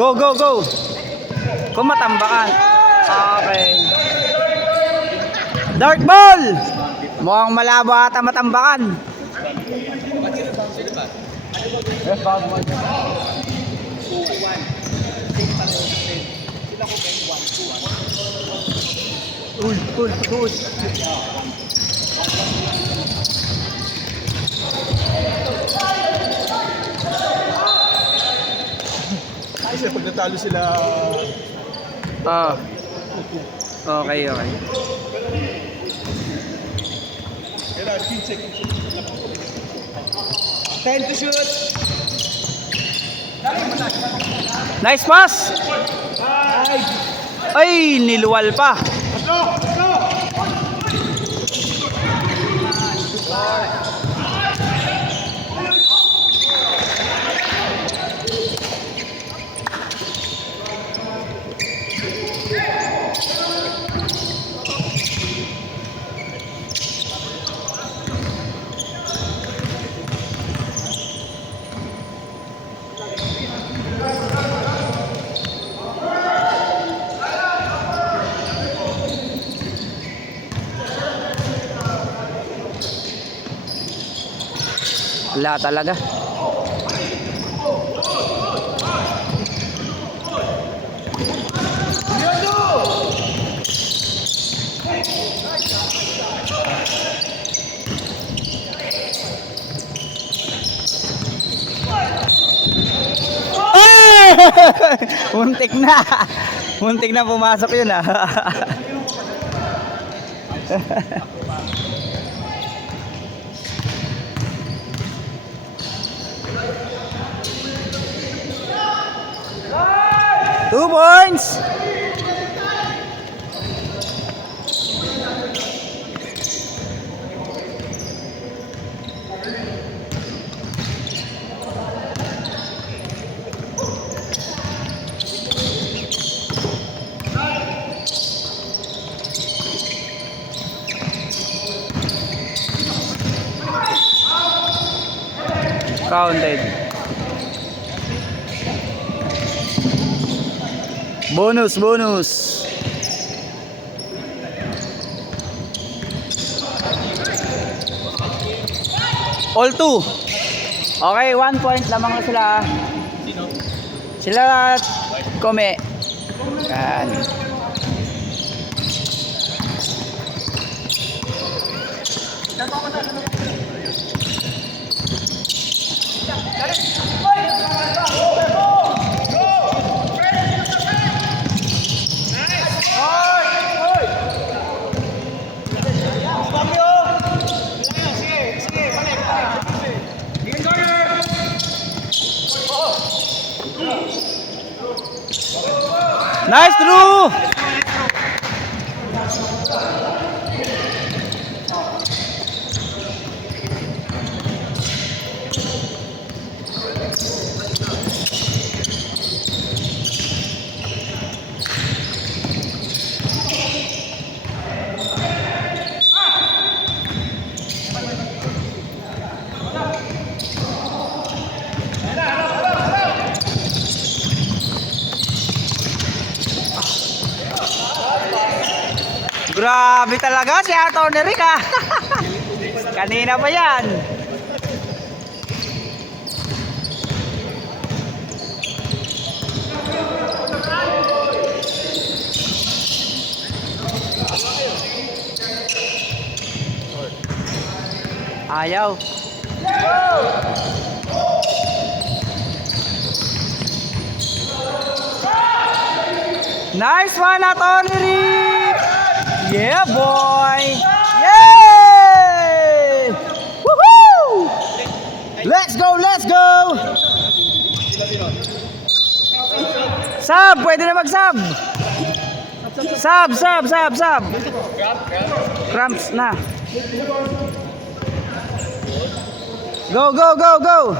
Go, go, go. Kung matambakan. Okay. Dark ball. Mukhang malabo ata matambakan. Uy, uy, uy. Kasi pag natalo sila... Oh. Okay, okay. Kailangan 15. 10 to shoot. Nice pass. Ay, niluwal pa. Let's go! Let's go! Wala talaga. Muntik na. Muntik na pumasok yun ah. Two points. Counted. Bonus, bonus. All two. Okay, 1 point lamang na sila. Sila Kome. Yan. Nice, Drew! Grabe talaga si Atty. Rick ah. Kanina pa yan. Ayaw. Nice one, Atty. Rick. Yeah, boy. Yay! Woohoo! Let's go, let's go. Sub, pwede na mag-sub. Sub. Cramps na. Go, go, go, go.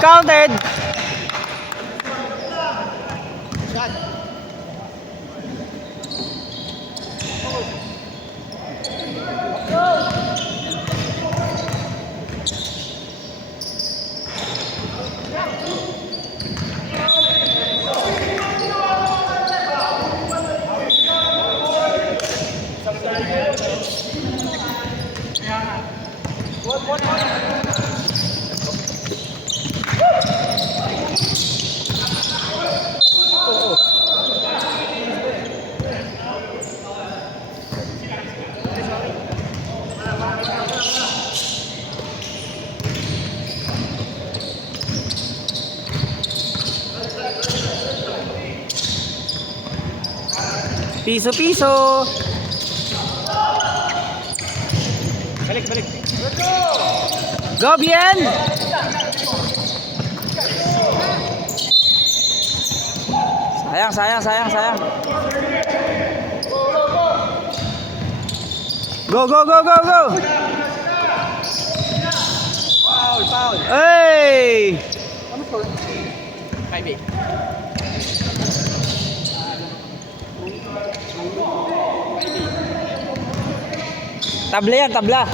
counted. Piso-piso. Balik, balik. Go, Bien! Sayang, sayang, sayang, sayang. Go, go, go, go, go! Foul, foul. Hey! Ano score? 5-8. Tabla yan, tabla.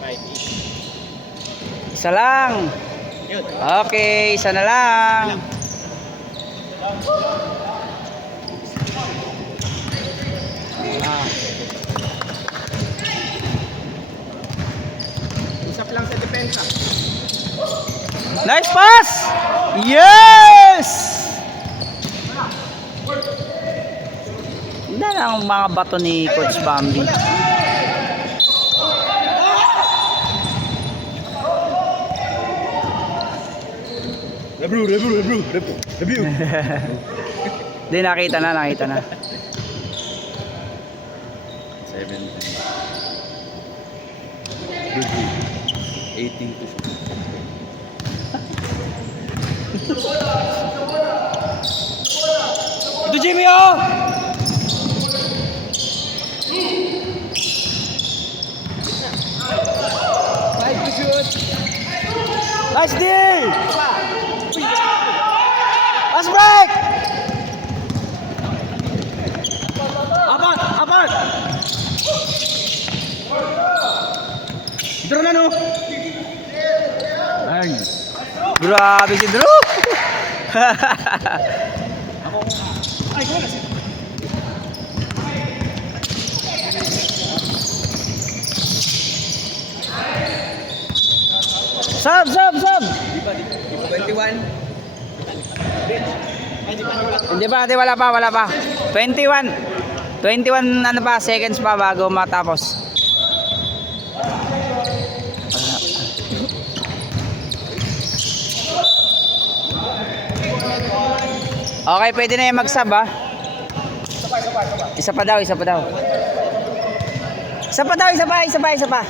5-8. Isa lang. Yun. Okay, isa na lang. Usap lang sa depensa. Nice pass! Yes! Hindi na ang mga bato ni Coach Bambi. Rebro. Hindi, nakita na, nakita na. 17. 18 to shoot. Ito, Jimmy, oh! Five to shoot. Nice deal! Pass break! Apat! Apat! Draw na no? Ay. Grabe si Drew! Ay, wala si. Sub, sub, sub! Di ba 21? Hindi pa, hindi, wala pa, wala pa. 21. 21 ano pa, seconds pa bago matapos. Okay, pwede na yung mag-sub, ha? Isa pa daw, isa pa daw. Isa pa daw, isa pa, isa pa, isa pa.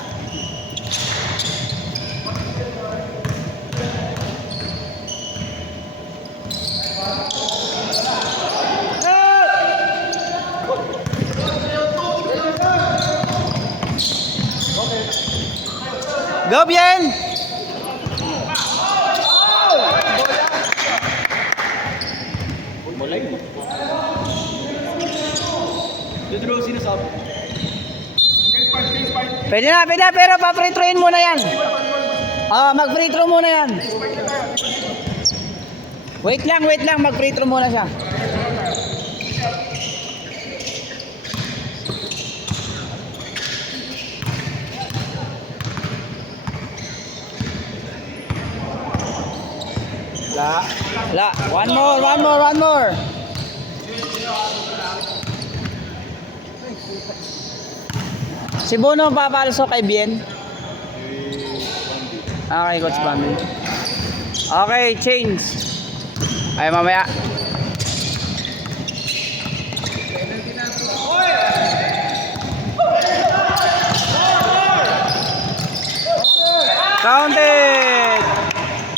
Go, Bien! Mulay mo. Draw sinasab. Pwede na, pero pa-free throw-in muna yan. Mag-free throw muna yan. Wait lang, mag-free throw muna siya. La, one more. Si Bono papalso kay Bien. Okay, Coach Bambi. Okay, change. Ay, mamaya. Counted.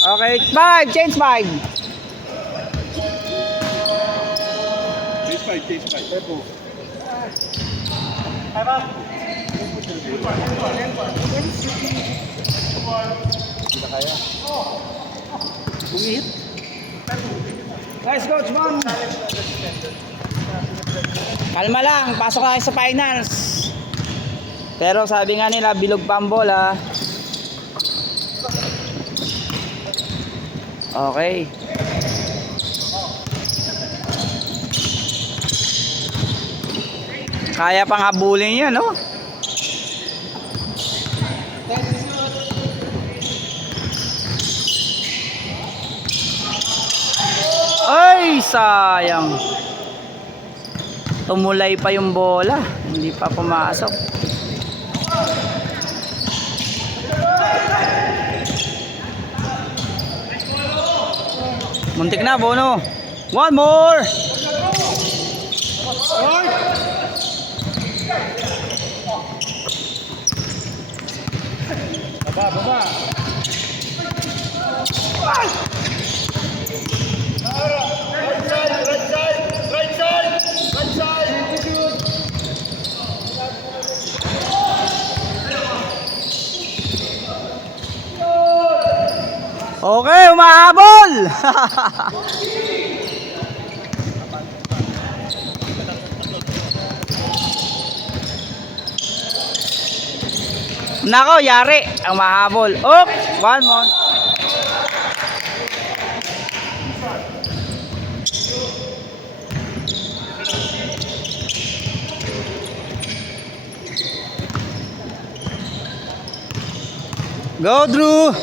Okay, 5, change 5. Change 5. Tempo. Hindi na kaya. Nice coach, man. Kalma lang, pasok na kayo sa finals. Pero sabi nga nila, bilog pa ang bola. Okay. Kaya pang habulin yan, no? Ay, sayang. Tumulay pa yung bola. Hindi pa pumasok. Muntik na, Bono. One more. Baba. Right side. Okay, umahabol. Nako, yari ang mahabol. Op, one more. Go, Drew.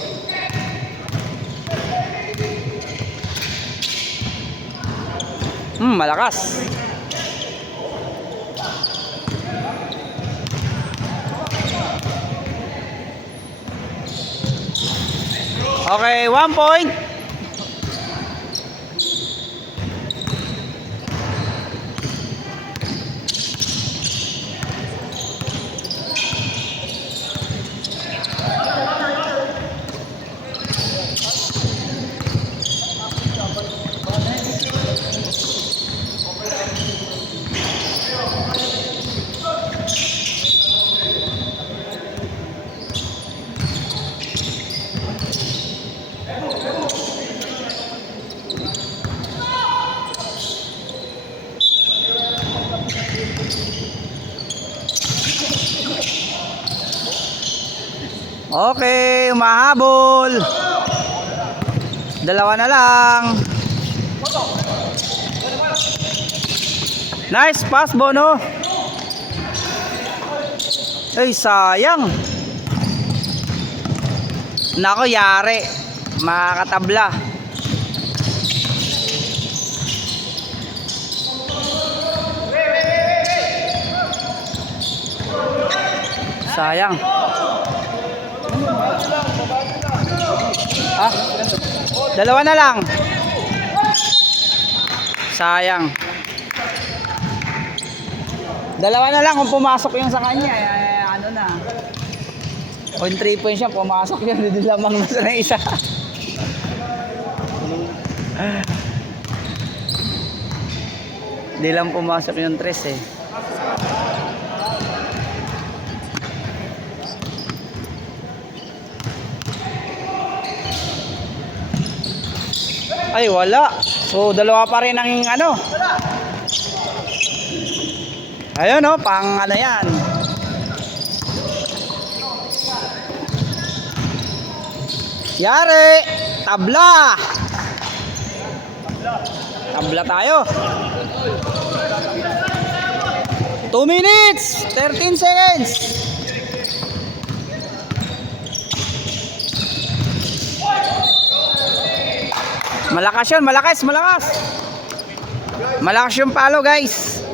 Malakas. Okay, 1 point. Okay, umahabol. Dalawa na lang. Nice pass, Bono. Ay, sayang. Nako, yari. Makakatabla. Sayang. Ah, dalawa na lang. Sayang. Dalawa na lang kung pumasok yung sa kanya. Ano na. Kung 3 points siya, pumasok yun. Hindi lamang na sa isa. Hindi lang pumasok yung 3 eh. Ay, wala. So, dalawa pa rin ang ano. Ayun, no, pang ano yan. Yari! Tabla! Tabla tayo. 2 minutes! 13 seconds! Malakas yun, malakas. Malakas yung palo, guys.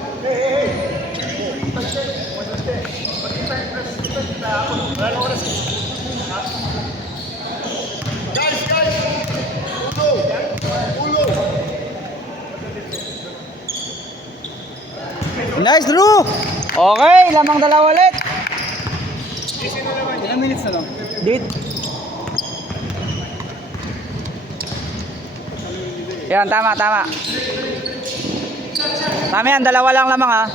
Nice, Drew. Okay, lamang dalawa ulit. Ilang minutes na lang? Dit. Yan, tama. Tama yan, dalawa lang lamang ha.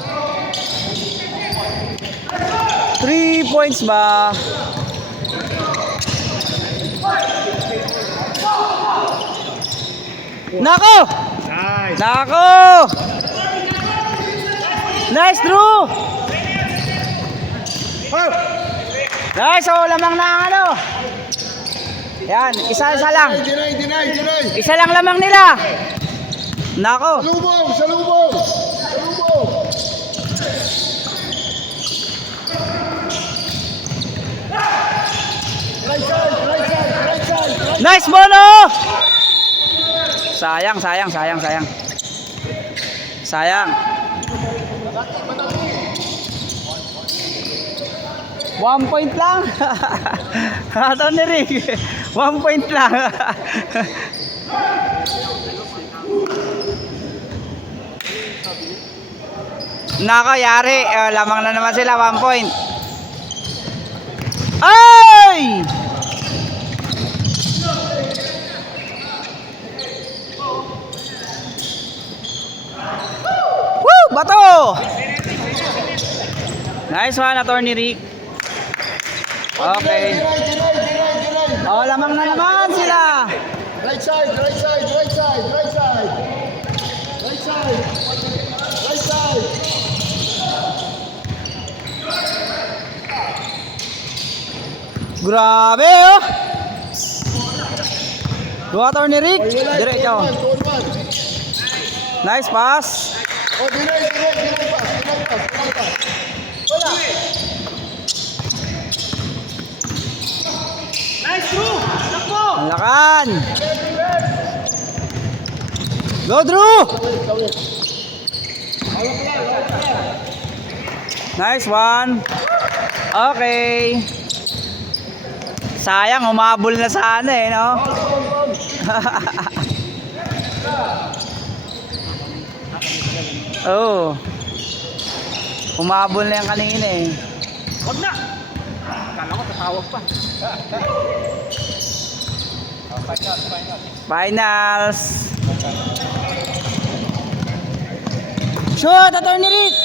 3 points ba? Nako! Nice. Nako! Nice, Drew! Oh! Nice, oh, lamang na ang ano. Yan, isa lang. Deny. Isa lang lamang nila. Nako. Salubong. Right side. Nice, Bono! Sayang. Sayang. 1 point lang. Ato ni Rick. 1 point lang. Nako, yari. Lamang na naman sila, 1 point. Ay! Woo! Bato! Nice one, Attorney Rick. Okay. Deny. Oh, lamang na naman sila. Right side. Grabe, oh. Go, Attorney Rick. Diretso. Nice pass. Oh, deny pass. Wala. Nice through. Takbo. Lakan. Go, Drew. Nice one. Okay. Sayang, humabol na sana eh, no? Oh. Humabol na yan kanina eh. Wag na. Kala ko tatawag pa. Finals. Shoot, Attorney Rick.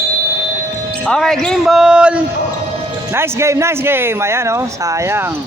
Okay, game ball. Nice game. Ayan oh, sayang.